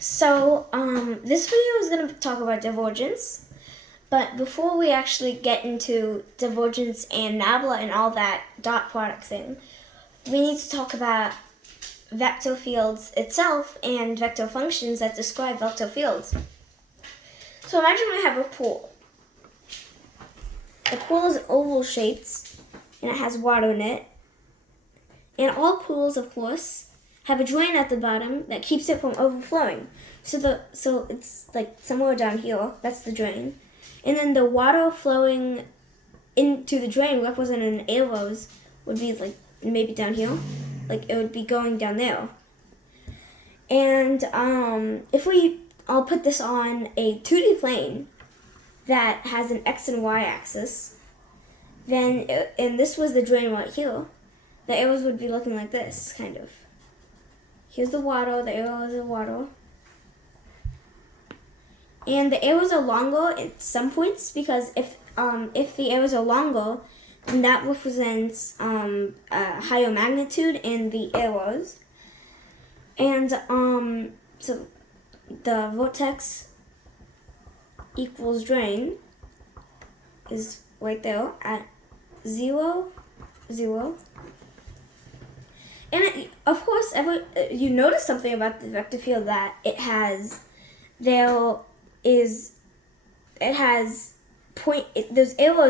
So, this video is going to talk about divergence, but before we actually get into divergence and nabla and all that dot product thing, we need to talk about vector fields itself and vector functions that describe vector fields. So imagine we have a pool. The pool is oval shaped and it has water in it. And all pools, of course, have a drain at the bottom that keeps it from overflowing. So it's like somewhere down here, that's the drain. And then the water flowing into the drain represented in arrows would be like maybe down here. Like it would be going down there. And I'll put this on a 2D plane that has an X and Y axis, and this was the drain right here, the arrows would be looking like this, kind of. Here's the water, the arrow is the water. And the arrows are longer at some points because if the arrows are longer, then that represents a higher magnitude in the arrows. And so the vortex equals drain is right there at 0, 0. And of course, you notice something about the vector field that it has those arrows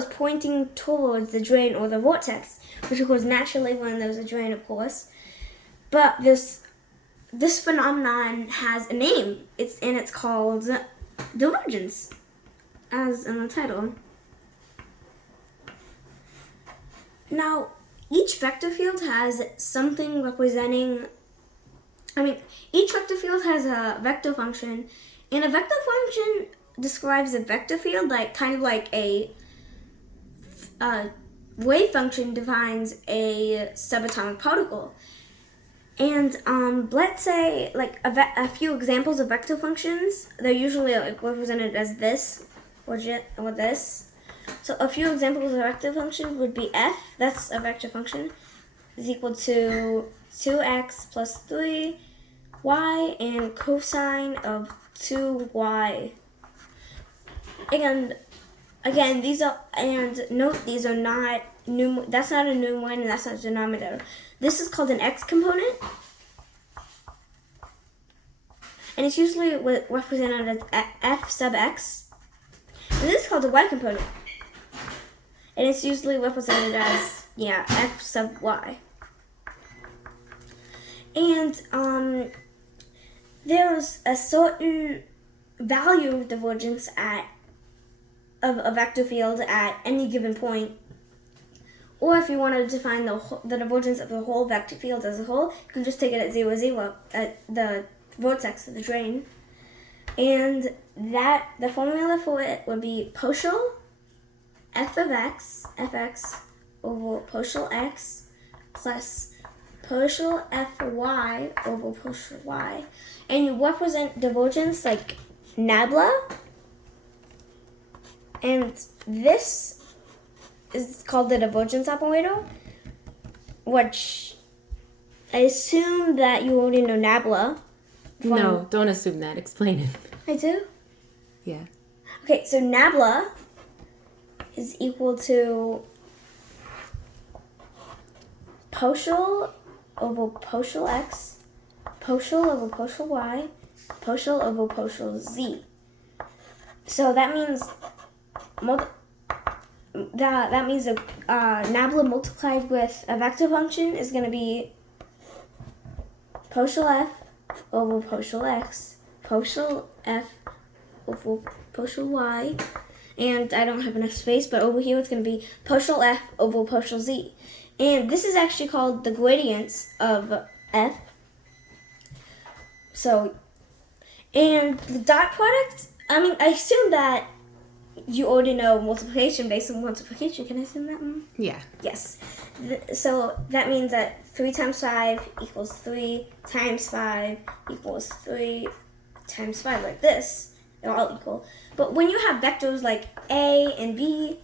pointing towards the drain or the vortex, which occurs naturally when there's a drain, of course. But this phenomenon has a name. It's called divergence, as in the title. Now, each vector field has something representing. Each vector field has a vector function, and a vector function describes a vector field kind of like a wave function defines a subatomic particle. And let's say a few examples of vector functions. They're usually represented as this or this. So a few examples of vector function would be f. That's a vector function. Is equal to 2x plus 3y and cosine of 2y. And again, these are not that's not a numerator and that's not a denominator. This is called an x component, and it's usually represented as f sub x. And this is called a y component, and it's usually represented as f sub y. And there's a certain value of divergence of a vector field at any given point. Or if you wanted to define the divergence of the whole vector field as a whole, you can just take it at 0, 0 at the vortex of the drain. And the formula for it would be partial f of x, fx, over partial x plus partial fy over partial y. And you represent divergence like nabla. And this is called the divergence operator, which I assume that you already know nabla. No, don't assume that. Explain it. I do? Yeah. Okay, so nabla is equal to partial over partial x, partial over partial y, partial over partial z. So that means nabla multiplied with a vector function is going to be partial f over partial x, partial f over partial y, and I don't have enough space, but over here it's going to be partial f over partial z. And this is actually called the gradients of f. So, and the dot product, I assume that you already know multiplication based on multiplication. Can I assume that one? Yeah. Yes. So that means that 3 times 5 equals 3 times 5 equals 3 times 5, like this. They're all equal. But when you have vectors like A and B,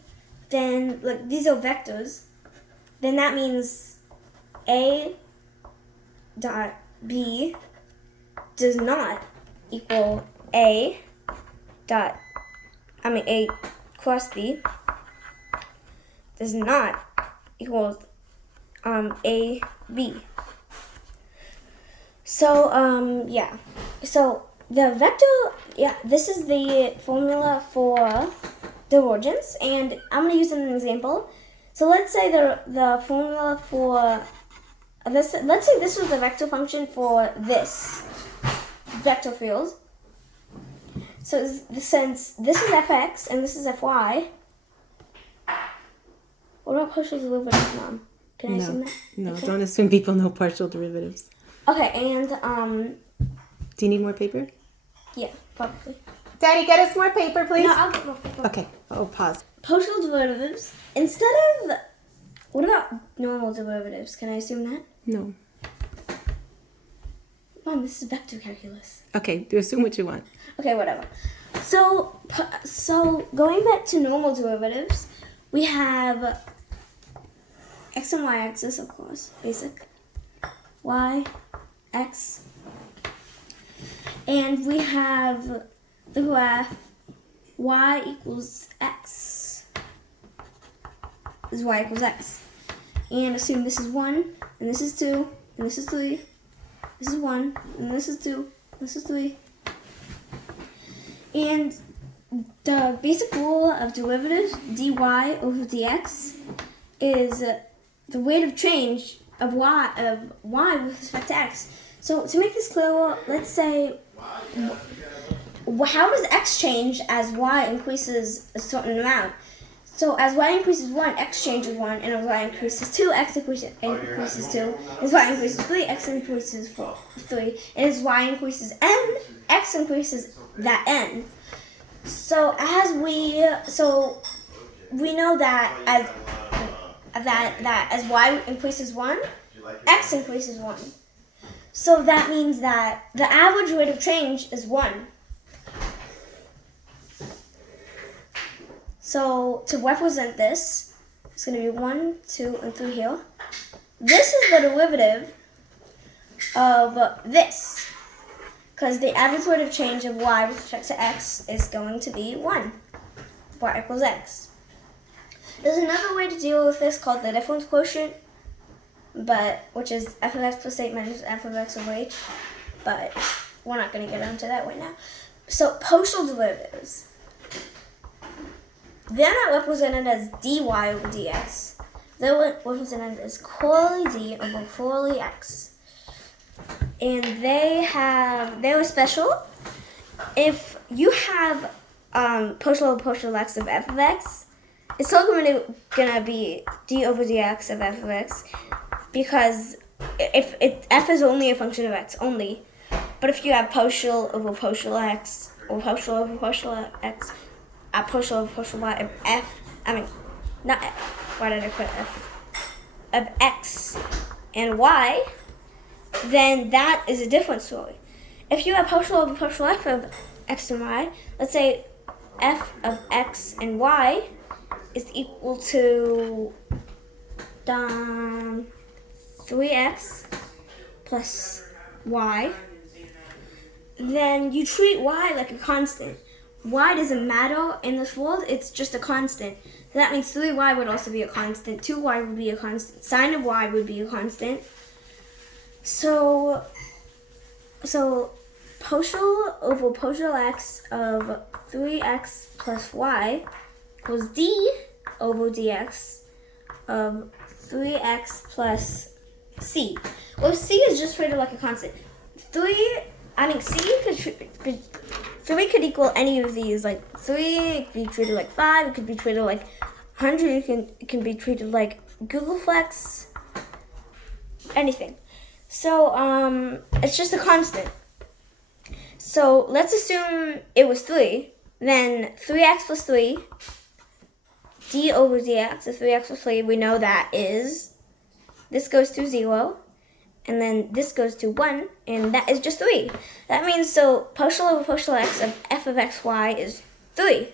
then these are vectors, then that means A dot B does not equal A cross B does not equal A B. So yeah. So the vector, this is the formula for divergence, and I'm gonna use an example. So let's say the formula for this. Let's say this was the vector function for this vector field. So since this is fx and this is fy, what about partial derivatives, Mom? Can I assume that? No, okay. Don't assume people know partial derivatives. Okay, and do you need more paper? Yeah, probably. Daddy, get us more paper, please. No, I'll get more paper. Okay. Oh, pause. Partial derivatives. What about normal derivatives? Can I assume that? No. Mom, this is vector calculus. Okay, do assume what you want. Okay, whatever. So going back to normal derivatives, we have x and y axis, of course, basic. Y, x. And we have the graph y equals x. This is y equals x. And assume this is 1, and this is 2, and this is 3. This is 1, and this is 2, this is 3. And the basic rule of derivatives, dy over dx, is the rate of change of y with respect to x. So to make this clear, let's say, how does x change as y increases a certain amount? So as y increases 1, x changes 1, and as y increases 2, x increases 2. As y increases 3, x increases 3. And as y increases n, x increases that n. So we know that as y increases 1, x increases 1. So that means that the average rate of change is 1. So to represent this, it's going to be 1, 2, and 3 here. This is the derivative of this, because the average rate of change of y with respect to x is going to be 1. Y equals x. There's another way to deal with this called the difference quotient, which is f of x plus 8 minus f of x over h, but we're not going to get into that right now. So partial derivatives. They're not represented as dy over dx. They're represented as curly d over curly x. And they're special. If you have partial over partial x of f of x, it's still gonna be d over dx of f of x, because if f is only a function of x only. But if you have partial over partial x or partial over partial x, partial over partial y of not f, why did I put f? Of x and y, then that is a different story. If you have partial over partial f of x and y, let's say f of x and y is equal to 3x plus y, then you treat y like a constant. Y doesn't matter in this world, it's just a constant. So that means 3y would also be a constant, 2y would be a constant, sine of y would be a constant. So partial over partial x of 3x plus y equals d over dx of 3x plus c. Well, c is just treated like a constant. C could equal any of these, like 3, it could be treated like 5, it could be treated like 100, it can be treated like Google Flex, anything. So, it's just a constant. So, let's assume it was 3, then 3x plus 3, d over dx of 3x plus 3, we know that is, this goes to 0, and then this goes to 1, and that is just 3. That means, so partial over partial x of f of xy is 3.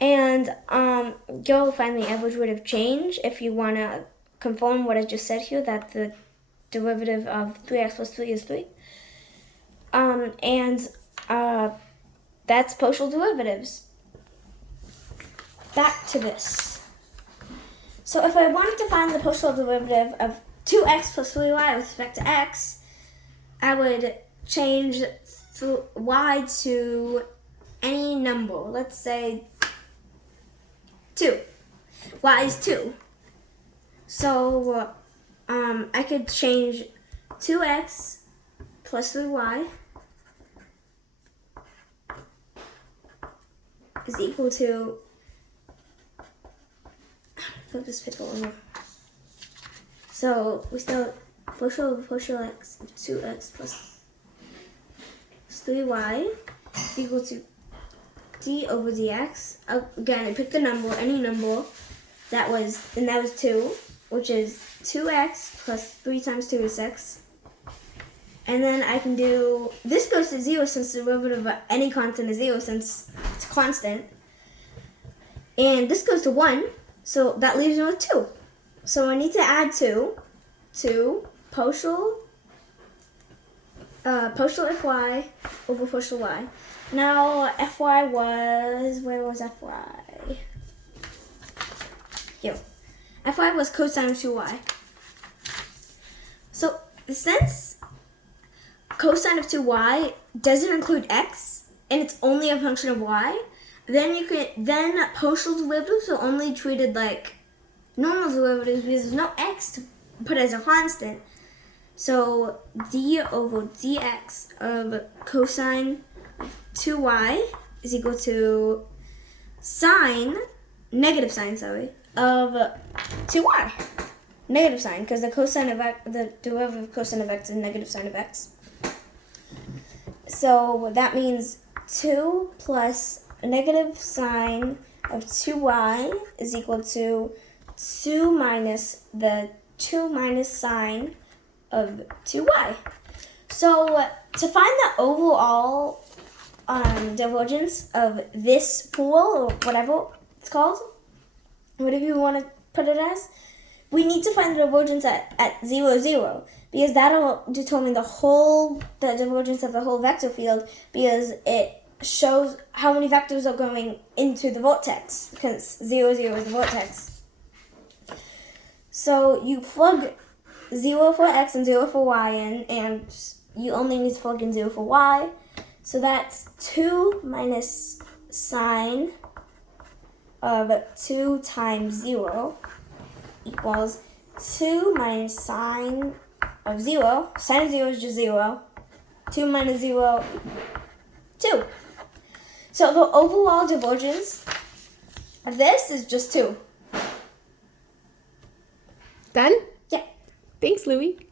And you'll find the average rate of change if you want to confirm what I just said here, that the derivative of 3x plus 3 is 3. And that's partial derivatives. Back to this. So if I wanted to find the partial derivative of 2x plus 3y with respect to x, I would change y to any number. Let's say 2. Y is 2. So I could change 2x plus 3y is equal to, flip this paper over. So we still partial x of 2x plus 3y is equal to d over dx. Again, I picked a number, any number, that was 2, which is 2x plus 3 times 2 is 6. And then I can do, this goes to 0 since the derivative of any constant is 0 since it's constant. And this goes to 1, so that leaves me with 2. So I need to add 2 to partial fy over partial y. Now fy was, where was fy? Here. Fy was cosine of 2y. So since cosine of 2y doesn't include x and it's only a function of y, then partial derivatives are only treated like normal derivatives because there's no x to put as a constant. So d over dx of cosine of 2y is equal to negative sine of 2y. Negative sign, because the derivative of cosine of x is negative sine of x. So that means 2 plus negative sine of 2y is equal to 2 minus the 2 minus sine of 2y. So to find the overall divergence of this pool, or whatever it's called, whatever you want to put it as, we need to find the divergence at 0, 0, because that'll determine the divergence of the whole vector field, because it shows how many vectors are going into the vortex, because 0, 0 is the vortex. So you plug 0 for x and 0 for y in, and you only need to plug in 0 for y. So that's 2 minus sine of 2 times 0 equals 2 minus sine of 0. Sine of 0 is just 0. 2 minus 0, 2. So the overall divergence of this is just 2. Done? Yeah. Thanks, Louie.